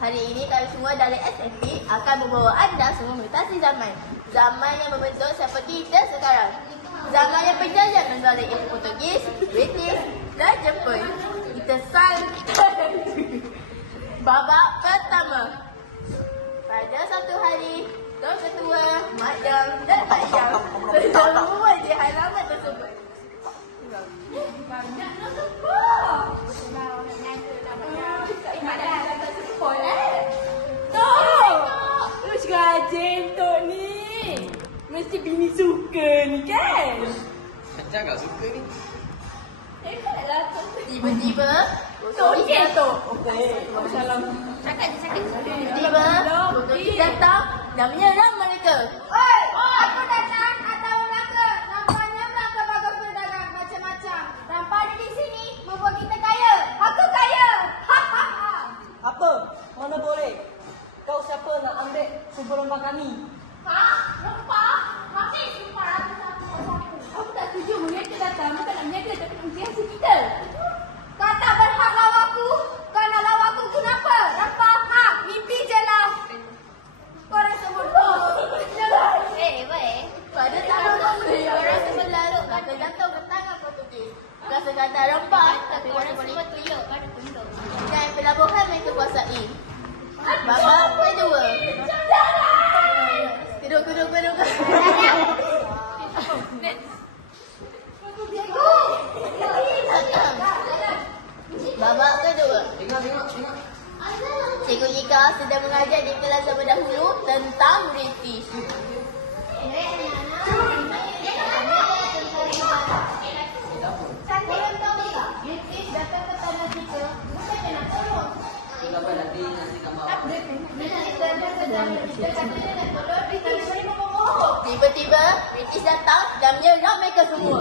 Hari ini kami semua dari SMP akan membawa anda semua mutasi zaman. Zaman yang membentuk seperti kita sekarang. Zaman yang penjajah melalui Portugis, British dan Jepun. Kita sangkan babak pertama. Pada satu hari, Tuan Ketua, Madam dan Pak Syam sedang membuat di halaman tersebut. Banyak nak sebut. Lu rajin Tok ni. Mesti bini suka ni kan? Macam tak suka ni. Tiba-tiba, Tok ni kan Tok? Okey. Salam. Tiba-tiba, Portugis datang dan menyerang mereka. Oi, aku datang atau Melaka. Nampaknya Melaka bagus berdagang macam-macam. Rampahan di sini membuat kita kaya. Aku kaya. Hahaha. Apa? Mana boleh? Kau siapa nak ambil sumber rempah kami? Rempah? Masih rempah ratus-ratus. Aku tak setuju mereka datang. Bukan nak menjaga tapi menghiasi kita. Kau tak berhak lawan aku. Kau nak lawan aku kenapa? Rempah? Mimpi je lah. Korang semua jangan. Pada tahun lalu, orang sebelah kata gantung ke tangan Portugis. Bukan sekadar rempah, tapi orang boleh tuyuk pada puntung. Dan pelabuhan mereka kuasai. Babak kedua. Kedua. Babak kedua. Tengok. Cikgu Ika sedang mengajar di kelas zaman dahulu tentang British. Korang tahu tak? British datang ke tanah kita. Bukan nak tolong. Kenapa nanti kamu British datang ke tanah kita. Katanya nak tolong. British boleh memohon. Tiba-tiba, British datang dan menyerang mereka semua.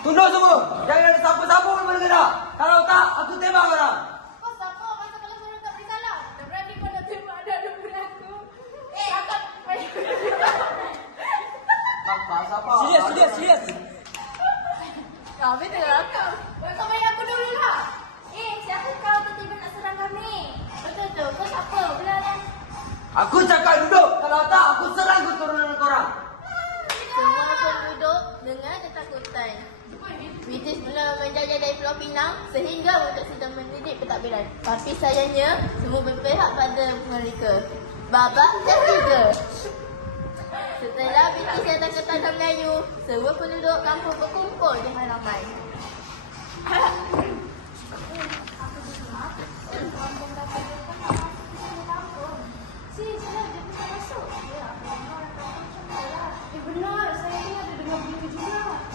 Tunduk semua! Jangan ada siapa-siapa pun bergerak! Kalau tak, aku tembak korang! Kau siapa? Masa kalau korang tak bersalah. Dah berani kau nak tembak anak-anak aku. Akak. Siapa? Serius! Kami tengah rakam. Kau main aku dulu lah. Siapa kau tiba-tiba nak serang kami? Betul tu, kau siapa? Belah. Aku cakap duduk! Kalau tak, aku serang keturunan korang! Semua pun duduk dengan ketakutan. British mula menjajah dari Pulau Pinang sehingga mereka sedang mendidik pentadbiran. Tapi sayangnya, semua berpihak pada mereka. Babak ketiga. Setelah British datang ke tanah Melayu, semua penduduk kampung berkumpul di halaman.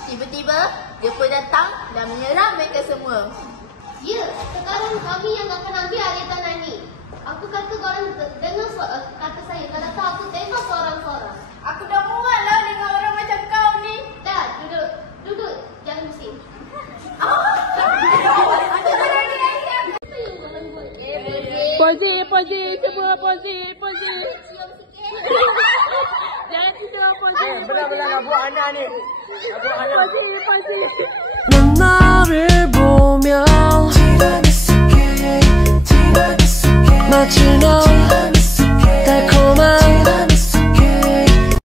Tiba-tiba, dia pun datang dan menyerang mereka semua. Ya, sekarang kami yang akan ambil alih tanah ni. Aku kata korang dengar kata saya. Kalau tak aku tembak seorang-seorang. Aku dah muat lah dengan orang macam kau ni. Dah, duduk. Jangan bising. Pozi, semua pozi. Jangan tidur, pozi. Benar-benar nak buat anak ni! Nak buat anak! Pozi. 넌 나를 보면 마치 넌